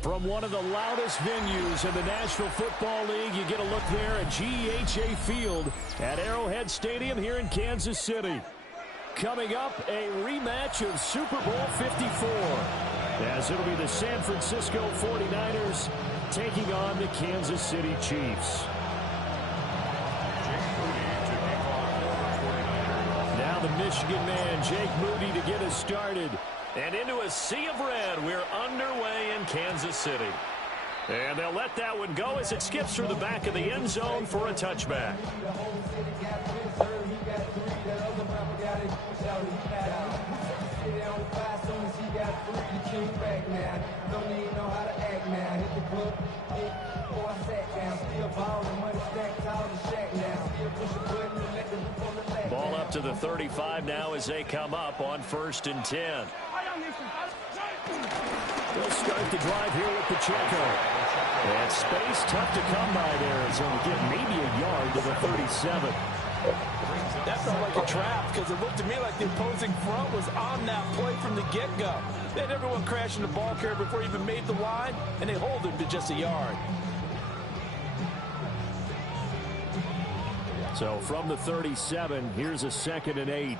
From one of the loudest venues in the National Football League, you get a look there at GEHA Field at Arrowhead Stadium here in Kansas City. Coming up, a rematch of Super Bowl 54, as it'll be the San Francisco 49ers taking on the Kansas City Chiefs. Now the Michigan man, Jake Moody, to get us started. And into a sea of red, we're underway in Kansas City. And they'll let that one go as it skips through the back of the end zone for a touchback. Ball up to the 35 now as they come up on 1st and 10. They'll start the drive here with Pacheco. And space tough to come by there. So we get maybe a yard to the 37. That felt like a trap because it looked to me like the opposing front was on that play from the get-go. They had everyone crashing the ball carrier before he even made the line, and they hold him to just a yard. So from the 37, here's a 2nd and 8.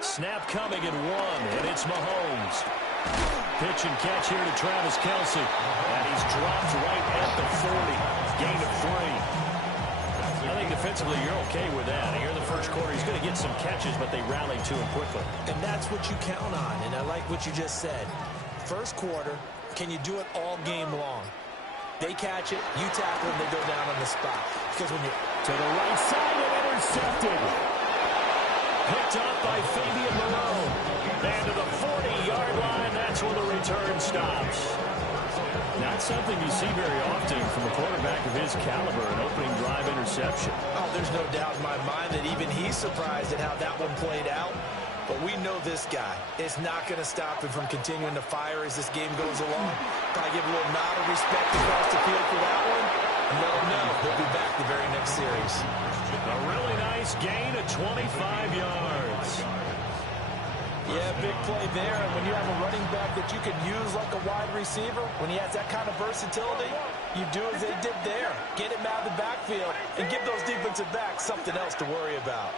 Snap coming at 1, and it's Mahomes. Pitch and catch here to Travis Kelce. And he's dropped right at the 40. Gain of 3. I think defensively you're okay with that. Here in the first quarter, he's going to get some catches, but they rallied to him quickly. And that's what you count on, and I like what you just said. First quarter, can you do it all game long? They catch it, you tackle them, they go down on the spot. Because when you're to the right side and intercepted. Picked up by Fabian Moreau. And to the 40-yard line, that's where the return stops. Not something you see very often from a quarterback of his caliber, an opening drive interception. Oh, there's no doubt in my mind that even he's surprised at how that one played out. But we know this guy. It's not going to stop him from continuing to fire as this game goes along. Probably give a little nod of respect across the field for that one. And let him know he'll be back the very next series. A really nice gain of 25 yards. Yeah, big play there. And when you have a running back that you can use like a wide receiver, when he has that kind of versatility, you do as they did there. Get him out of the backfield and give those defensive backs something else to worry about.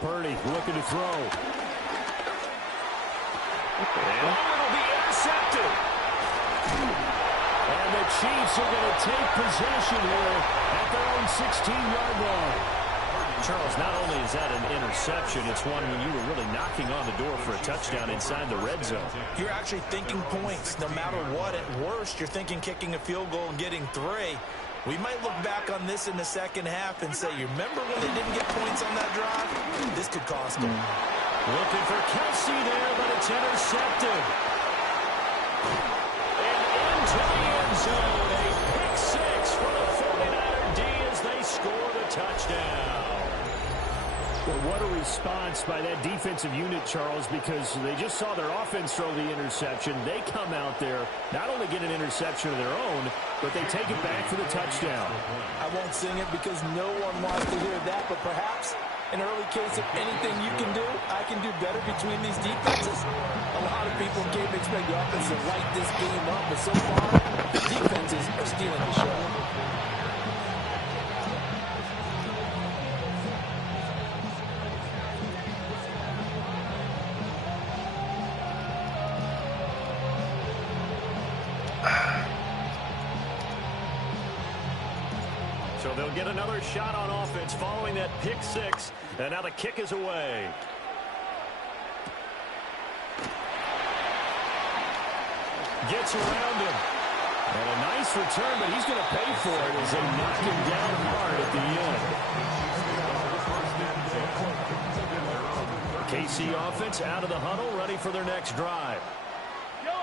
Purdy looking to throw. And it'll be intercepted. And the Chiefs are going to take possession here at their own 16-yard line. Charles, not only is that an interception, it's one when you were really knocking on the door for a touchdown inside the red zone. You're actually thinking points. No matter what, at worst, you're thinking kicking a field goal and getting 3. We might look back on this in the second half and say, you remember when they didn't get points on that drive? This could cost them. Looking for Kelce there, but it's intercepted. And into the end zone, a pick 6 for the 49er D as they score the touchdown. Well, what a response by that defensive unit, Charles, because they just saw their offense throw the interception. They come out there, not only get an interception of their own, but they take it back for the touchdown. I won't sing it because no one wants to hear that, but perhaps an early case of anything you can do, I can do better between these defenses. A lot of people can't expect the offense to light this game up, but so far, the defenses are stealing the show. So they'll get another shot on offense following that pick 6. And now the kick is away. Gets around him. And a nice return, but he's going to pay for it as they knock him down hard at the end. KC offense out of the huddle, ready for their next drive.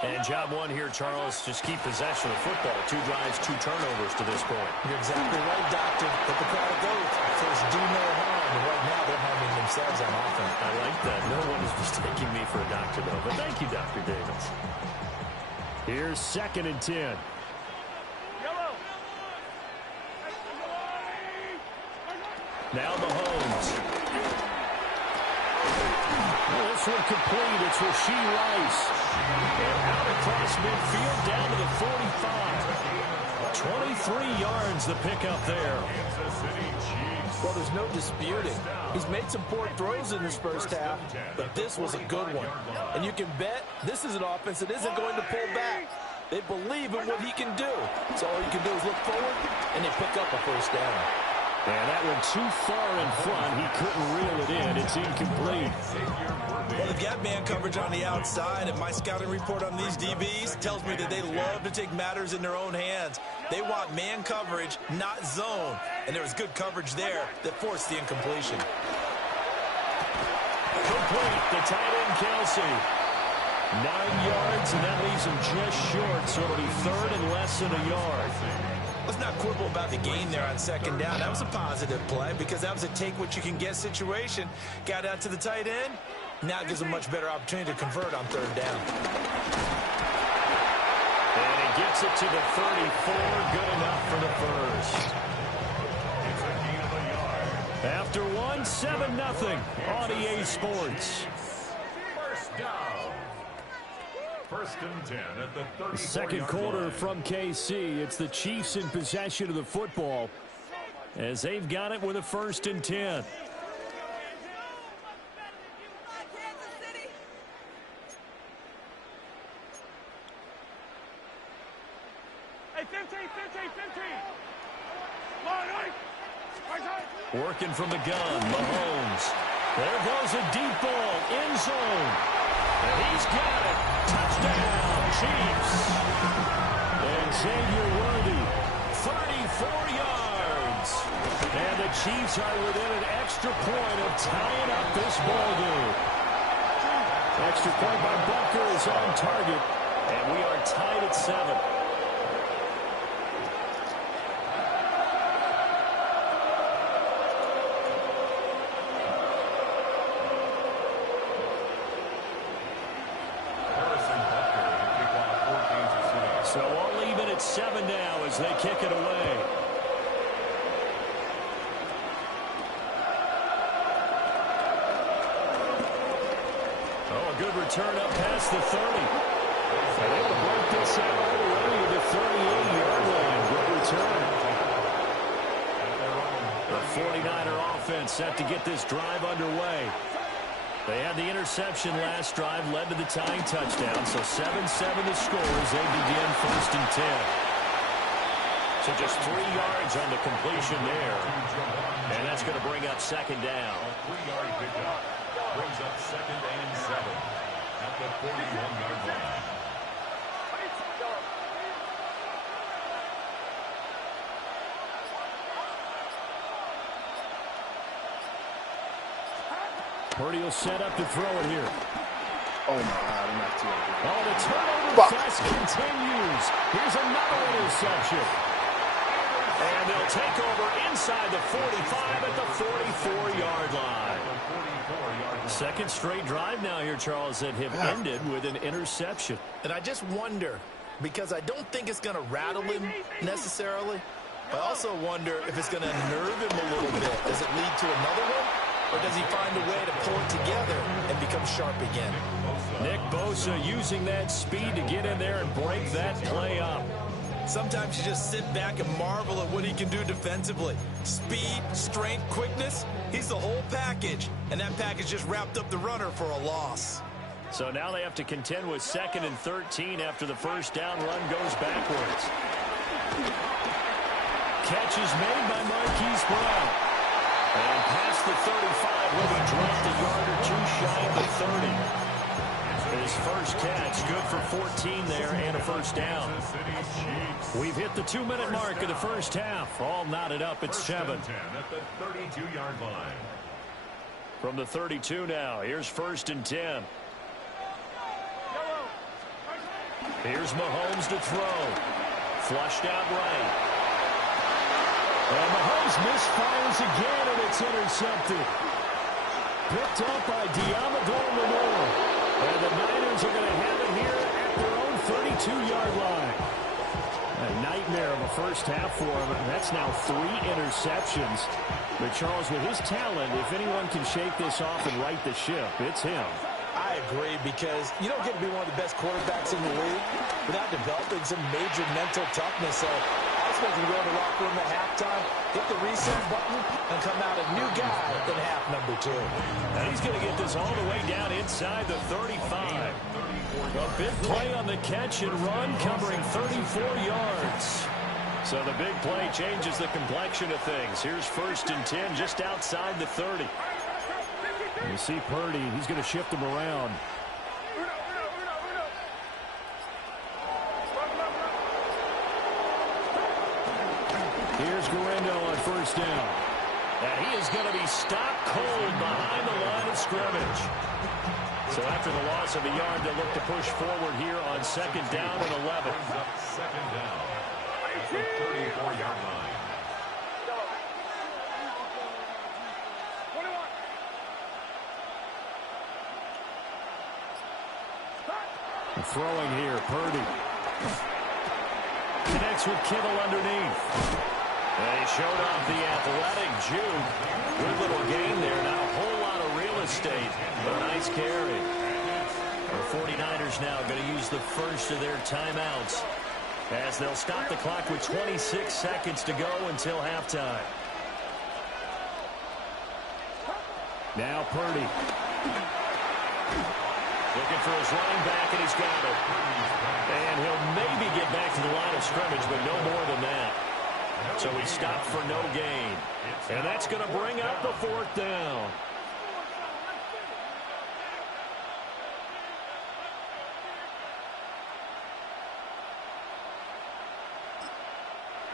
And job one here, Charles, just keep possession of the football. 2 drives, 2 turnovers to this point. You're exactly right, Doctor. But the crowd goes. First, do no harm. And right now, they're harming themselves on offense. I like that. No one is mistaking me for a doctor, though. But thank you, Dr. Davis. Here's 2nd and 10. Now Mahomes. Well, this one complete. It's Rashee Rice. And out across midfield down to the 45. 23 yards the pickup there. Well, there's no disputing. He's made some poor throws in his first half, but this was a good one. And you can bet this is an offense that isn't going to pull back. They believe in what he can do. So all you can do is look forward, and they pick up a first down. And that one too far in front. He couldn't reel it in. It's incomplete. Well, they've got man coverage on the outside, and my scouting report on these DBs tells me that they love to take matters in their own hands. They want man coverage, not zone. And there was good coverage there that forced the incompletion. Complete. The tight end, Kelsey. 9 yards, and that leaves him just short, so it'll be third and less than a yard. Let's not quibble about the gain there on second down. That was a positive play because that was a take-what-you-can-get situation. Got out to the tight end. Now it gives him a much better opportunity to convert on third down. And he gets it to the 34. Good enough for the first. After one, 7-0 on EA Sports. First down. First and 10 at the 34-yard Second quarter from KC. It's the Chiefs in possession of the football as they've got it with a first and 10. Working from the gun, Mahomes. There goes a deep ball, end zone. And he's got it. Touchdown, Chiefs. And Xavier Worthy, 34 yards. And the Chiefs are within an extra point of tying up this ball game. Extra point by Butker is on target. And we are tied at 7. So we'll leave it at 7 now as they kick it away. Oh, a good return up past the 30. And able to break this out all the way to the 38-yard line. Good return. The 49er offense set to get this drive underway. They had the interception last drive, led to the tying touchdown. So 7-7 the score as they begin first and 10. So just 3 yards on the completion there. And that's going to bring up second down. 3-yard pickup brings up second and 7 at the 41-yard line. Purdy will set up to throw it here. Oh, my God. I'm not too good. Oh, the turnover quest continues. Here's another interception. And they'll take over inside the 45 at the 44-yard line. Second straight drive now here, Charles, that have ended with an interception. And I just wonder, because I don't think it's going to rattle him necessarily, I also wonder if it's going to unnerve him a little bit. Does it lead to another one? Or does he find a way to pull it together and become sharp again? Nick Bosa using that speed to get in there and break that play up. Sometimes you just sit back and marvel at what he can do defensively. Speed, strength, quickness, he's the whole package. And that package just wrapped up the runner for a loss. So now they have to contend with 2nd and 13 after the first down run goes backwards. Catch is made by Marquise Brown. And past the 35, will be dropped a yard or two shy of the 30. His first catch, good for 14 there and a first down. We've hit the 2-minute mark of the first half. All knotted up at 7. At the 32-yard line. From the 32 now, here's 1st and 10. Here's Mahomes to throw. Flushed out right. And Mahomes misfires again, and it's intercepted. Picked up by Diamador Lenore. And the Niners are going to have it here at their own 32-yard line. A nightmare of a first half for him. That's now 3 interceptions. But Charles, with his talent, if anyone can shake this off and right the ship, it's him. I agree, because you don't get to be one of the best quarterbacks in the league without developing some major mental toughness. So I expect him to go in the locker room at halftime, hit the reset button, and come out a new guy in half number 2. And he's going to get this all the way down inside the 35. A big play on the catch and run, covering 34 yards. So the big play changes the complexion of things. Here's 1st and 10 just outside the 30. And you see Purdy, he's going to shift him around. Here's Guerrero on 1st down. And he is going to be stopped cold behind the line of scrimmage. So after the loss of a yard, they'll look to push forward here on 2nd down and 11. 2nd down at the 34-yard line. Throwing here, Purdy. Connects with Kittle underneath. And he showed off the athletic juke. Good little gain there. Not a whole lot of real estate, but a nice carry. The 49ers now going to use the first of their timeouts as they'll stop the clock with 26 seconds to go until halftime. Now Purdy. Looking for his running back, and he's got it. And he'll maybe get back to the line of scrimmage, but no more than that. So he stopped for no gain. And that's going to bring up the 4th down.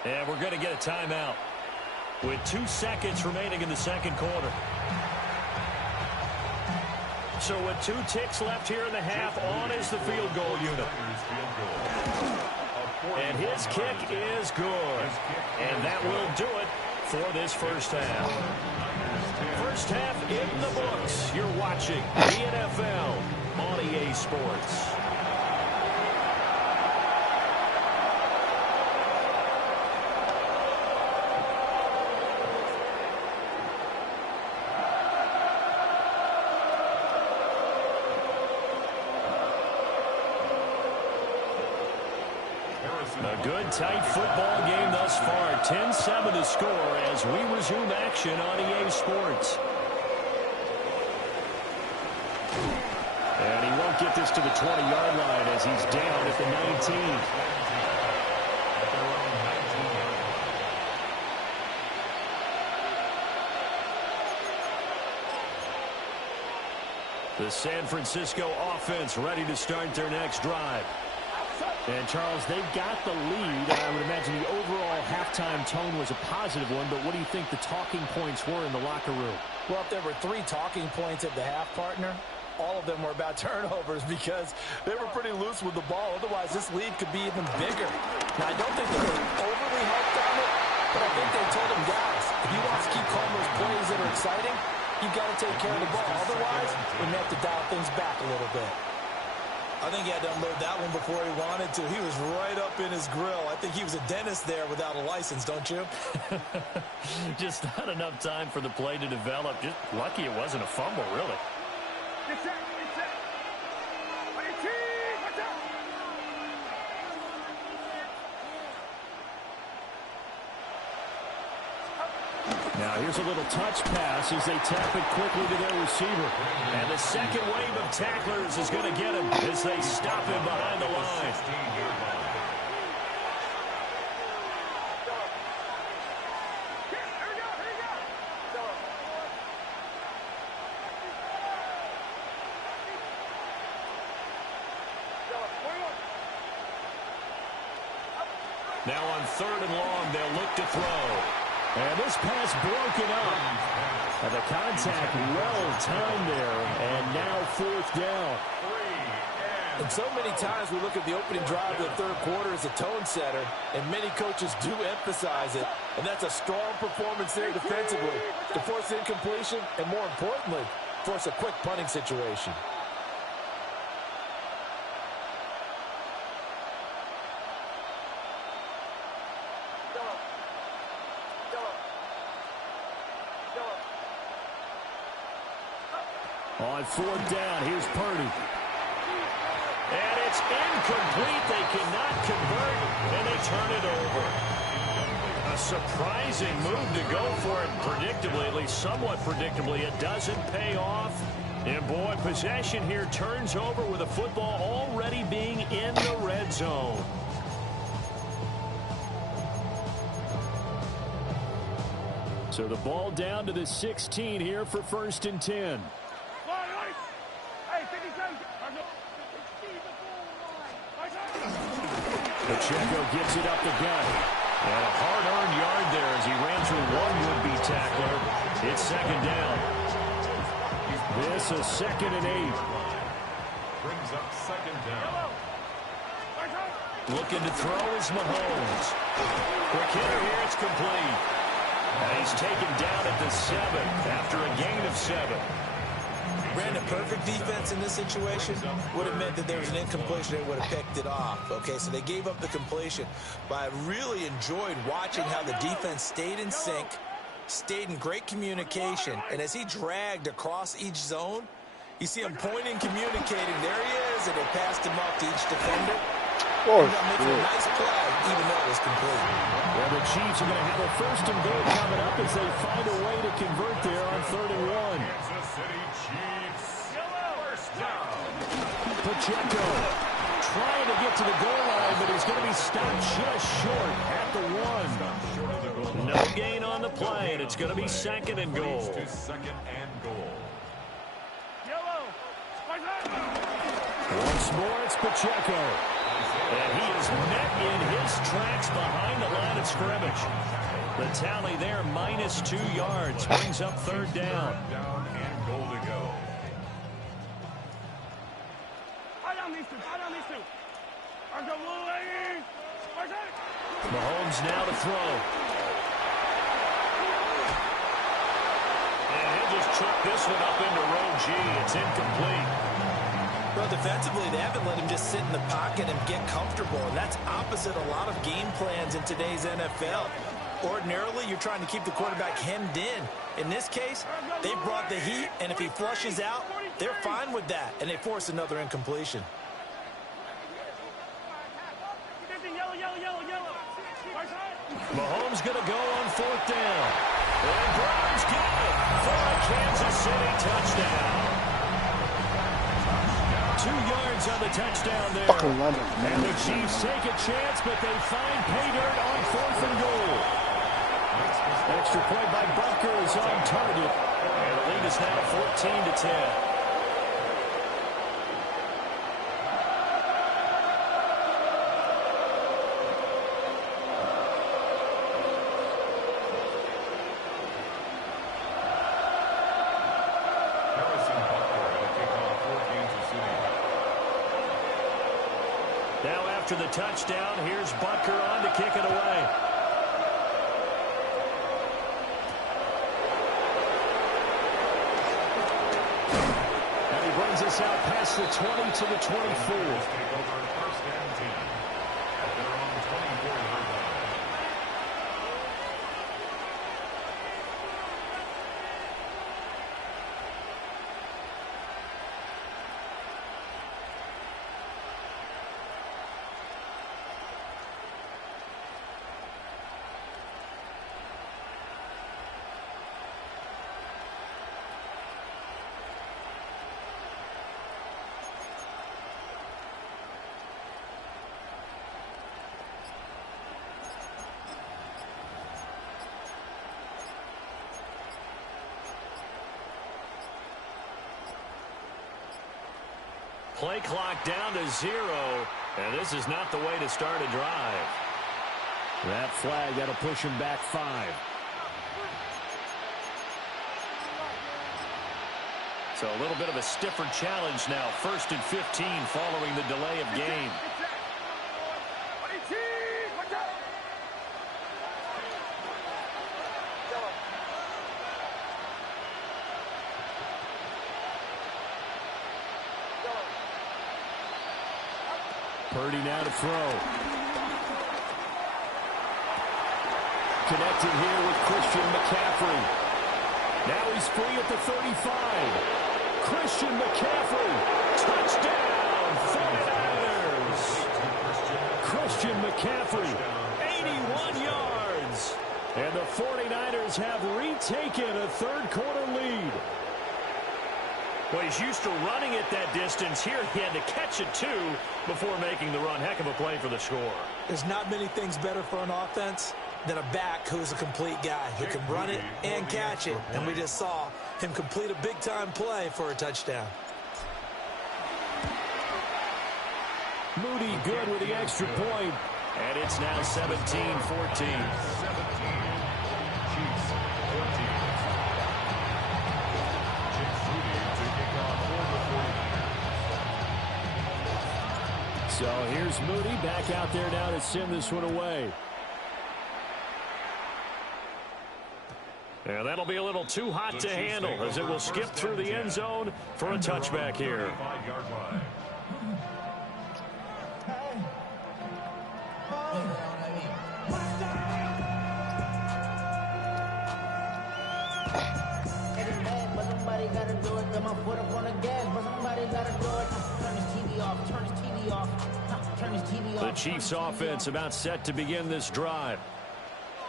And we're going to get a timeout with 2 seconds remaining in the 2nd quarter. So with 2 ticks left here in the half, on is the field goal unit. And his kick is good. And that will do it for this first half. First half in the books. You're watching the NFL on EA Sports. A good, tight football game thus far. 10-7 to score as we resume action on EA Sports. And he won't get this to the 20-yard line as he's down at the 19. The San Francisco offense ready to start their next drive. And, Charles, they've got the lead. I would imagine the overall halftime tone was a positive one, but what do you think the talking points were in the locker room? Well, if there were 3 talking points at the half, partner, all of them were about turnovers because they were pretty loose with the ball. Otherwise, this lead could be even bigger. Now, I don't think they were overly helped on it, but I think they told them, guys, if you want to keep calling those plays that are exciting, you've got to take care of the ball. Otherwise, we may have to dial things back a little bit. I think he had to unload that one before he wanted to. He was right up in his grill. I think he was a dentist there without a license, don't you? Just not enough time for the play to develop. Just lucky it wasn't a fumble, really. Now here's a little touch pass as they tap it quickly to their receiver. And the second wave of tacklers is going to get him as they stop him behind the line. Now on 3rd and long, they'll look to throw. And this pass broken up. And the contact well timed there. And now 4th down. And so many times we look at the opening drive of the 3rd quarter as a tone setter, and many coaches do emphasize it. And that's a strong performance there defensively to force incompletion and, more importantly, force a quick punting situation. On fourth down, here's Purdy. And it's incomplete. They cannot convert, and they turn it over. A surprising move to go for it predictably, at least somewhat predictably. It doesn't pay off. And, boy, possession here turns over with the football already being in the red zone. So the ball down to the 16 here for 1st and 10. Pacheco gets it up the gut. And a hard-earned yard there as he ran through one would-be tackler. It's 2nd down. This is 2nd and 8. Brings up 2nd down. Looking to throw is Mahomes. Quick hitter here, it's complete. And he's taken down at the 7 after a gain of 7. Brandon, perfect defense in this situation would have meant that there was an incompletion. They would have picked it off. Okay, so they gave up the completion. But I really enjoyed watching how the defense stayed in sync, stayed in great communication, and as he dragged across each zone, you see him pointing, communicating. There he is, and they passed him off to each defender. Making a nice play, even though it was complete. Well, the Chiefs are going to have a 1st and goal coming up as they find a way to convert there on 3rd and 1. Kansas City Chiefs. 1st down. Pacheco trying to get to the goal line, but he's going to be stopped just short at the 1. No gain on the play, and it's going to be 2nd and goal. To 2nd and goal. Once more, it's Pacheco. And he is met in his tracks behind the line of scrimmage. The tally there, -2 yards, brings up 3rd down. Down and goal to go. Mahomes now to throw. And he'll just chuck this one up into row G. It's incomplete. Well, defensively, they haven't let him just sit in the pocket and get comfortable, and that's opposite a lot of game plans in today's NFL. Ordinarily, you're trying to keep the quarterback hemmed in. In this case, they brought the heat, and if he flushes out, they're fine with that, and they force another incompletion. Mahomes going to go on 4th down. And Browns get it for a Kansas City touchdown. 2 yards on the touchdown there. And the Chiefs take a chance, but they find pay dirt on 4th and goal. Extra point by Butker is on target. And the lead is now 14-10. Now after the touchdown, here's Butker on to kick it away. And he brings us out past the 20 to the 24. Take over 1st and 10. At their own 24-yard line. Play clock down to 0, and this is not the way to start a drive. That flag, that'll push him back 5. So a little bit of a stiffer challenge now. 1st and 15 following the delay of game. Purdy now to throw. Connected here with Christian McCaffrey. Now he's free at the 35. Christian McCaffrey. Touchdown, 49ers. Christian McCaffrey, 81 yards. And the 49ers have retaken a third-quarter lead. Well, he's used to running it that distance. Here he had to catch it, too, before making the run. Heck of a play for the score. There's not many things better for an offense than a back who's a complete guy who can run it and catch it. And we just saw him complete a big-time play for a touchdown. Moody good with the extra point. And it's now 17-14. So here's Moody back out there now to send this one away. And that'll be a little too hot to handle as it will skip through the end zone for a touchback here. The Chiefs offense about set to begin this drive.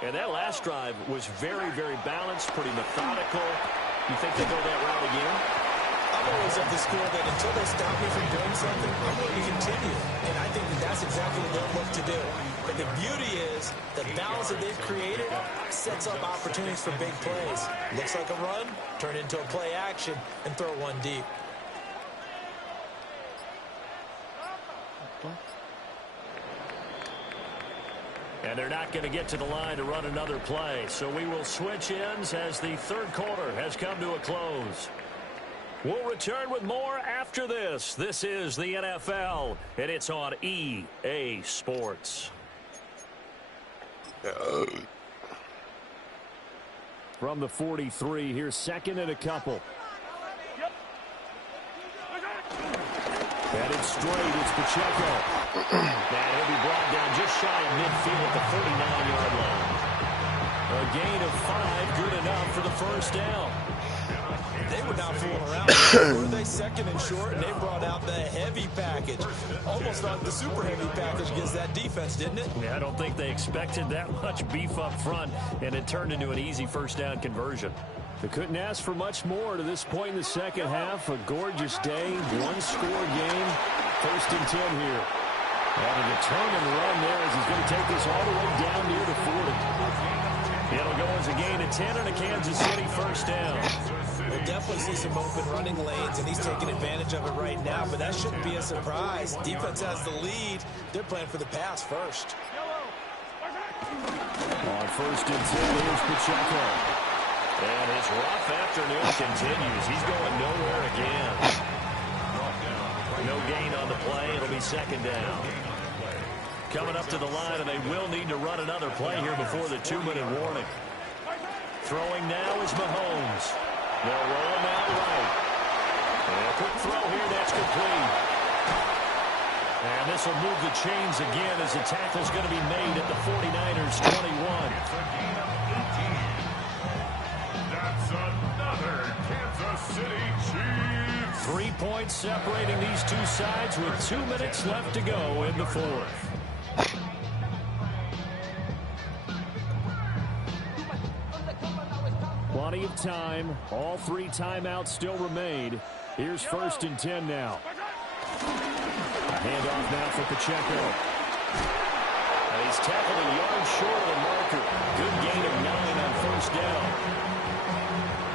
And that last drive was very, very balanced, pretty methodical. You think they go that route again? I'm always of the school that until they stop me from doing something, I'm going to continue. And I think that that's exactly what they'll look to do. But the beauty is the balance that they've created sets up opportunities for big plays. Looks like a run, turn into a play action, and throw one deep. And they're not going to get to the line to run another play. So we will switch ends as the third quarter has come to a close. We'll return with more after this. This is the NFL, and it's on EA Sports. From the 43, here's second and a couple. And it's straight. It's Pacheco. And he'll be brought down just shy of midfield at the 49-yard line. A gain of 5, good enough for the first down. They were not fooling around. Were they second and short, and they brought out the heavy package. Almost like the super heavy package against that defense, didn't it? Yeah, I don't think they expected that much beef up front, and it turned into an easy first down conversion. They couldn't ask for much more to this point in the second half. A gorgeous day, one-score game, 1st and 10 here. And a determined run there as he's going to take this all the way down near the 40. It'll go as a gain of 10 and a Kansas City first down. We'll definitely see some open running lanes, and he's taking advantage of it right now, but that shouldn't be a surprise. Defense has the lead. They're playing for the pass first. On 1st and 10, here's Pacheco. And his rough afternoon continues. He's going nowhere again. No gain on the play. It'll be second down. Coming up to the line, and they will need to run another play here before the 2-minute warning. Throwing now is Mahomes. They'll roll him out right. And a quick throw here, that's complete. And this will move the chains again as the tackle's going to be made at the 49ers 21. That's another Kansas City Chiefs. 3 points separating these two sides with 2 minutes left to go in the fourth. Plenty of time. All 3 timeouts still remain. Here's 1st and 10 now. Handoff now for Pacheco. And he's tackled a yard short of the marker. Good gain of 9 on 1st down.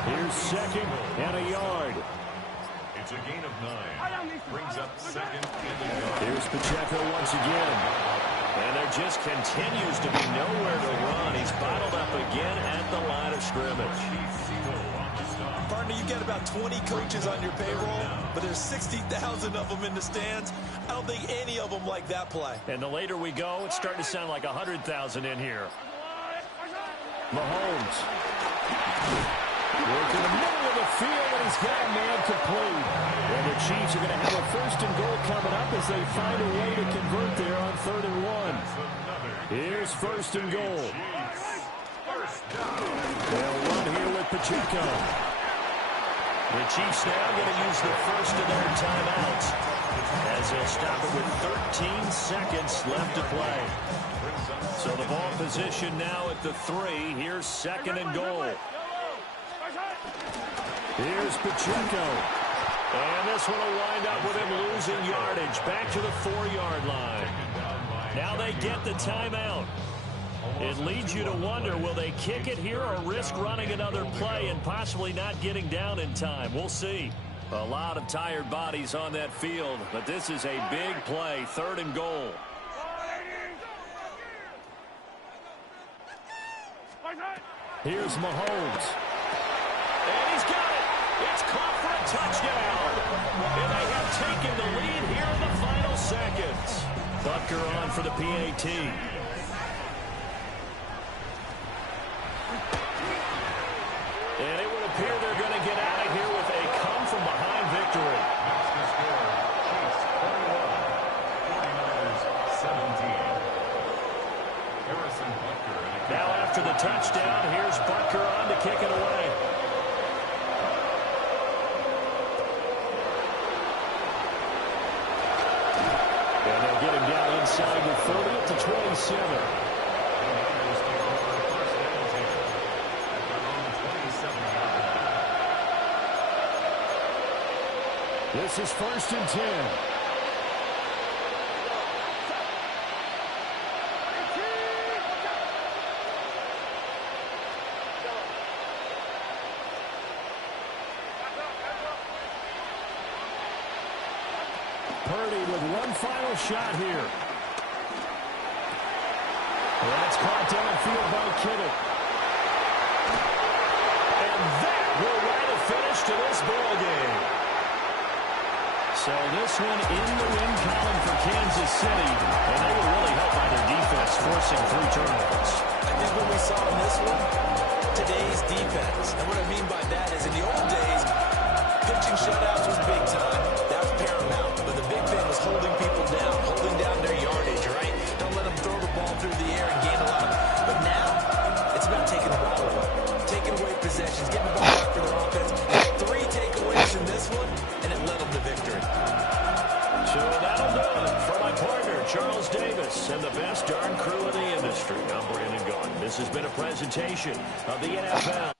Here's second and a yard. It's a gain of 9. Brings up second and a yard. Here's Pacheco once again. And there just continues to be nowhere to run. He's bottled up again at the line of scrimmage. Partner, you get about 20 coaches on your payroll, but there's 60,000 of them in the stands. I don't think any of them like that play. And the later we go, it's starting to sound like 100,000 in here. Mahomes. Working the middle of the field, and he's got a man complete. And the Chiefs are going to have a 1st and goal coming up as they find a way to convert there on 3rd and 1. Here's 1st and goal. They'll run here with Pacheco. The Chiefs now going to use the first of their timeouts as they'll stop it with 13 seconds left to play. So the ball position now at the 3. Here's second and goal. Here's Pacheco. And this one will wind up with him losing yardage back to the 4-yard line. Now they get the timeout. It leads you to wonder, will they kick it here or risk running another play and possibly not getting down in time? We'll see. A lot of tired bodies on that field, but this is a big play, 3rd and goal. Here's Mahomes. And he's got it. It's caught for a touchdown. And they have taken the lead here in the final seconds. Butker on for the PAT. And it would appear they're going to get out of here with a come-from-behind victory. Now after the touchdown, here's Butker on to kick it away. And they'll get him down inside the 30 up to 27. This is 1st and 10. Purdy with one final shot here. Well, that's caught downfield by Kittle. And that will write a finish to this ball game. So this one in the win column for Kansas City, and they were really helped by their defense forcing 3 turnovers. I think what we saw in this one, today's defense. And what I mean by that is in the old days, pitching shutouts was big time. That was paramount. But the big thing was holding people down, holding down their yardage, right? Don't let them throw the ball through the air and gain a lot. But now, it's about taking the ball away, taking away possessions, getting the ball back for their offense. 3 takeaways in this one, and it led them to victory. So that'll do it for my partner, Charles Davis, and the best darn crew in the industry. I'm Brandon Gaudin. This has been a presentation of the NFL.